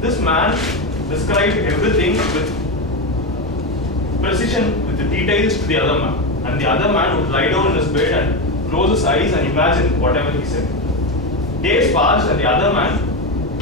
This man described everything with precision, with the details to the other man. And the other man would lie down in his bed and close his eyes and imagine whatever he said. Days passed and the other man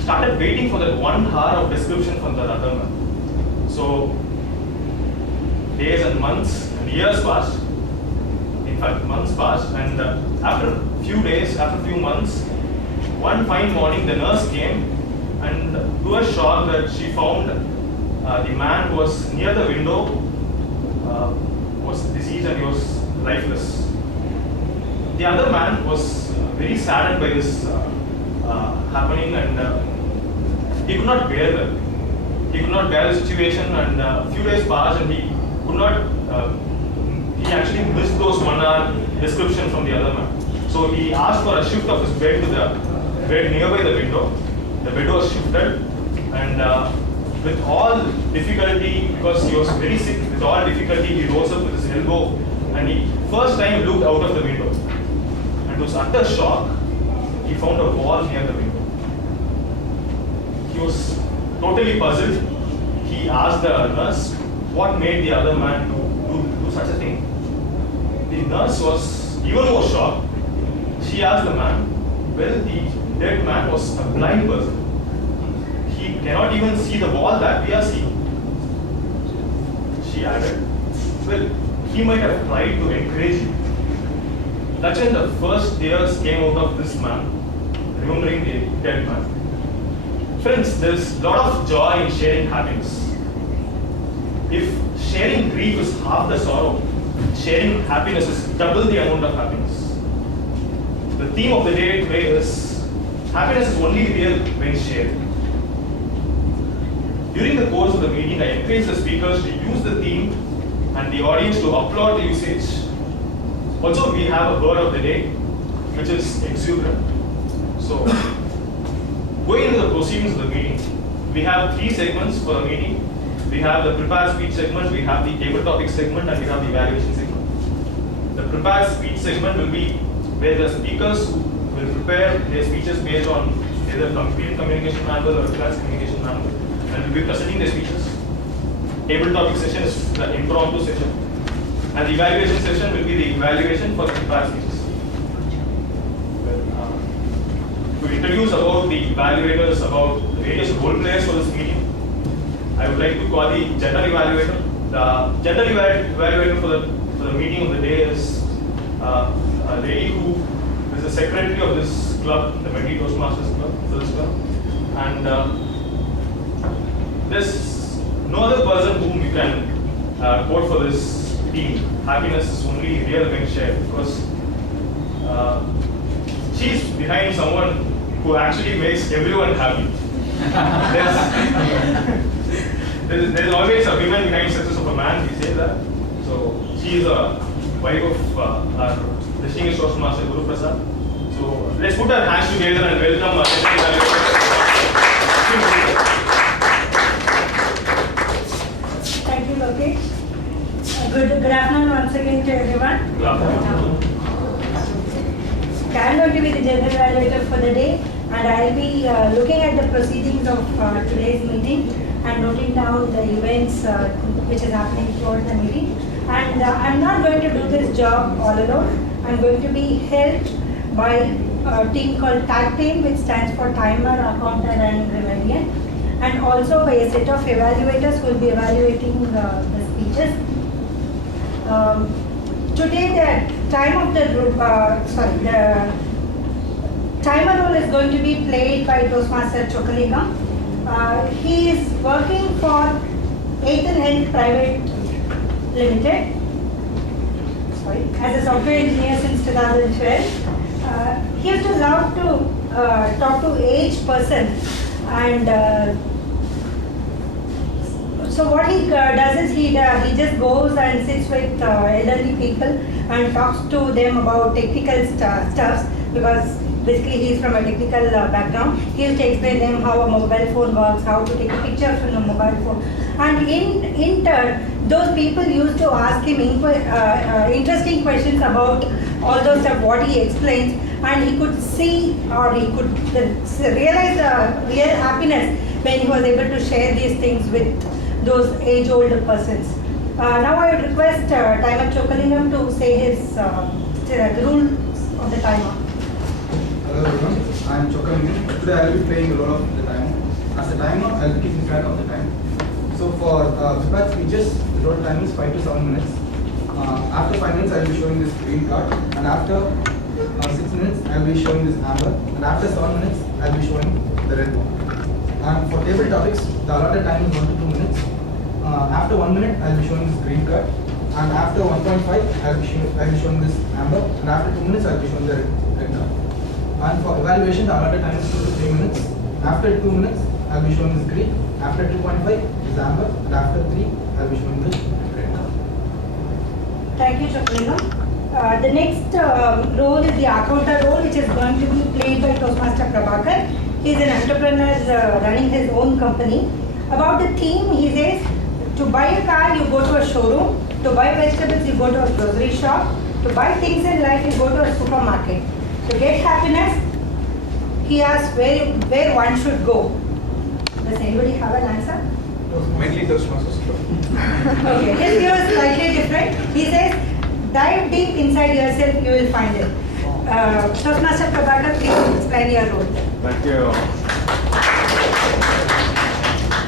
started waiting for that 1 hour of description from that other man. So, days and months and years passed. In fact, months passed, and after a few days, after a few months, one fine morning the nurse came, and to her shock that she found the man was near the window, was diseased and he was lifeless. The other man was very saddened by this happening, and he could not bear that. He could not bear the situation, and a few days passed, and he could not. He actually missed those 1 hour description from the other man. So he asked for a shift of his bed to the bed nearby the window. The bed was shifted, and with all difficulty, because he was very sick, with all difficulty he rose up with his elbow, and he first time looked out of the window. And to his utter shock, he found a wall near the window. He was totally puzzled. He asked the nurse what made the other man do such a thing. The nurse was even more shocked. She asked the man, well, the dead man was a blind person. He cannot even see the wall that we are seeing. She added, well, he might have tried to encourage you. That's when the first tears came out of this man, remembering the dead man. Friends, there is a lot of joy in sharing happiness. If sharing grief is half the sorrow, sharing happiness is double the amount of happiness. The theme of the day today is happiness is only real when shared. During the course of the meeting, I encourage the speakers to use the theme and the audience to applaud the usage. Also, we have a word of the day, which is exuberant. So, going into the proceedings of the meeting, we have 3 segments for the meeting. We have the prepared speech segment, we have the table topic segment, and we have the evaluation segment. The prepared speech segment will be where the speakers will prepare their speeches based on either complete communication manual or class communication manual, and will be presenting their speeches. Table topic session is the impromptu session, and the evaluation session will be the evaluation for the prepared speeches. To introduce about the evaluators, about the various role players for this meeting, I would like to call the gender evaluator. The gender evaluator for the meeting of the day is a lady who is the secretary of this club, the Menti Toastmasters Club, for this club. And there's no other person whom you can quote for this team. Happiness is only real when shared, because she's behind someone who actually makes everyone happy. There's always a woman behind success of a man, we say that. So she is a wife of our distinguished Toastmaster Guru Prasad. So let's put our hands together and welcome our Thank you, Lokesh. Good afternoon once again to everyone. Good afternoon. I'm going to be the general evaluator for the day, and I'll be looking at the proceedings of today's meeting and noting down the events which is happening throughout the meeting. And I'm not going to do this job all alone. I'm going to be helped by a team called TAG Team, which stands for Timer, Accountant, and Grammarian, and also by a set of evaluators who will be evaluating the speeches. Today, the timer role is going to be played by Toastmaster Chokalingam. He is working for Aether Health Private Limited, as a software engineer since 2012. He used to love to talk to aged person, and so what he does is he just goes and sits with elderly people and talks to them about technical stuffs, because basically he is from a technical background. He used to explain them how a mobile phone works, how to take a picture from a mobile phone, and in turn those people used to ask him interesting questions about all those stuff what he explains, and he could see, or he could realize the real happiness when he was able to share these things with those age-old persons. Now I would request Timer Chokalingam to say his the rules of the timer. Hello everyone, I am Chokalingam. Today I will be playing the role of the timer. As a timer, I will be keeping track of the time. So for Vipat's speeches, the total time is 5 to 7 minutes. After 5 minutes, I will be showing this green card, and after 6 minutes, I will be showing this amber, and after 7 minutes, I will be showing the red one. And for table topics, the allotted time is 1 to 2 minutes. After 1 minute, I will be showing this green card, and after 1.5, I will be showing this amber, and after 2 minutes, I will be showing the red card. And for evaluation, the allotted time is 2 to 3 minutes. After 2 minutes, I will be showing this green. After 2.5 is amber, and after 3, I will be showing this red card. Thank you, Chokalingam. The next role is the accountant role, which is going to be played by Toastmaster Prabhakar. He is an entrepreneur running his own company. About the theme, he says, to buy a car, you go to a showroom. To buy vegetables, you go to a grocery shop. To buy things in life, you go to a supermarket. To get happiness, he asks where one should go. Does anybody have an answer? Mainly Toastmasters Club. Okay, his view is slightly different. He says, dive deep inside yourself, you will find it. Toastmaster Prabhakar, please explain your role. Thank you.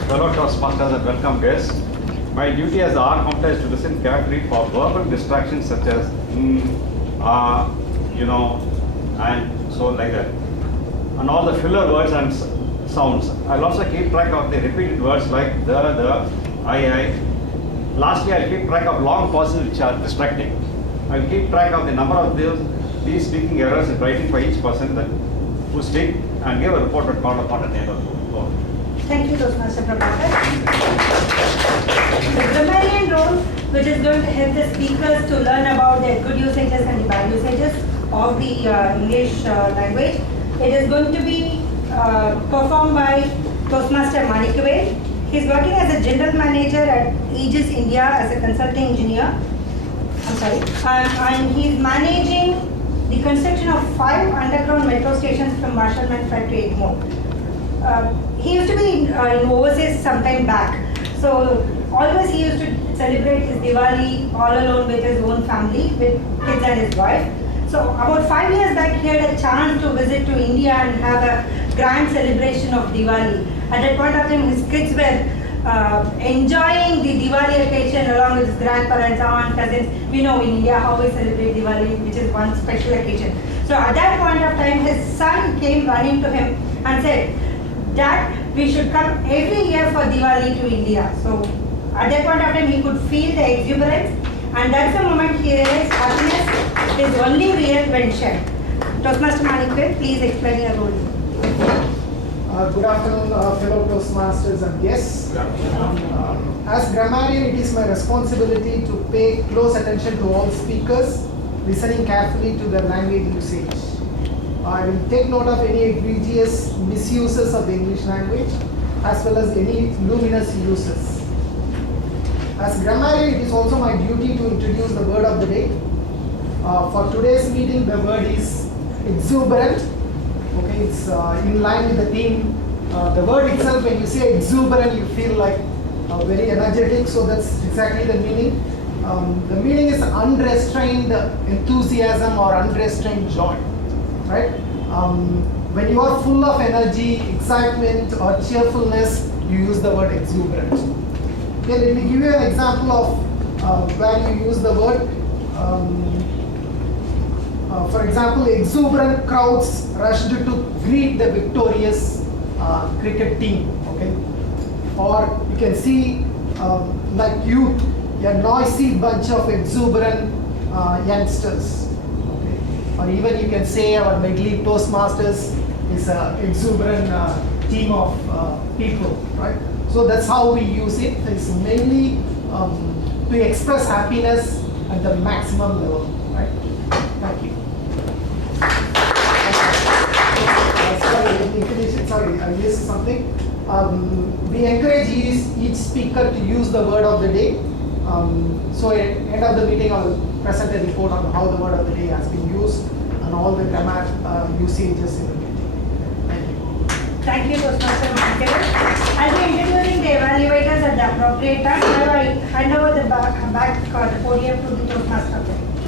Fellow Toastmasters and welcome guests. My duty as the art counter is to listen carefully for verbal distractions such as and so like that. And all the filler words and sounds. I'll also keep track of the repeated words like the, I. Lastly, I'll keep track of long pauses which are distracting. I'll keep track of the number of these speaking errors in writing for each person who speak and give a report at call upon at the end of the report. Thank you, Toastmaster Prabhakar. The grammarian role, which is going to help the speakers to learn about the good usages and the bad usages of the English language. It is going to be performed by Toastmaster Manikvel. He is working as a general manager at Aegis India as a consulting engineer. And he is managing the construction of 5 underground metro stations from Washerman Fred to Egmore. He used to be in overseas some time back. So always he used to celebrate his Diwali all alone with his own family, with kids and his wife. So about 5 years back, he had a chance to visit to India and have a grand celebration of Diwali. At that point of time, his kids were enjoying the Diwali occasion along with his grandparents, aunt, cousins. We know in India how we celebrate Diwali, which is one special occasion. So at that point of time, his son came running to him and said, "Dad, we should come every year for Diwali to India." So at that point of time, he could feel the exuberance, and that's the moment he realized happiness is only real when shared. Toastmaster Manikvel, please explain your role. Good afternoon, fellow Toastmasters and guests. As grammarian, it is my responsibility to pay close attention to all speakers, listening carefully to their language usage. I will take note of any egregious misuses of the English language, as well as any luminous uses. As grammarian, it is also my duty to introduce the word of the day. For today's meeting, the word is exuberant. Okay, it's in line with the theme. The word itself, when you say exuberant, you feel like very energetic, so that's exactly the meaning. The meaning is unrestrained enthusiasm or unrestrained joy, right? When you are full of energy, excitement or cheerfulness, you use the word exuberant. Okay, let me give you an example of where you use the word. For example, exuberant crowds rushed to greet the victorious cricket team. Okay, or you can see like youth, a noisy bunch of exuberant youngsters. Okay, or even you can say our medley Toastmasters is an exuberant team of people, right? So that's how we use it. It's mainly to express happiness at the maximum level, right? Thank you. Sorry, I missed something. We encourage each speaker to use the word of the day. So at the end of the meeting, I will present a report on how the word of the day has been used and all the grammar usages in the meeting. Thank you. Thank you, Toastmaster Manikvel. I'll be interviewing the evaluators at the appropriate time. Now I hand over the back the podium to the Toastmaster.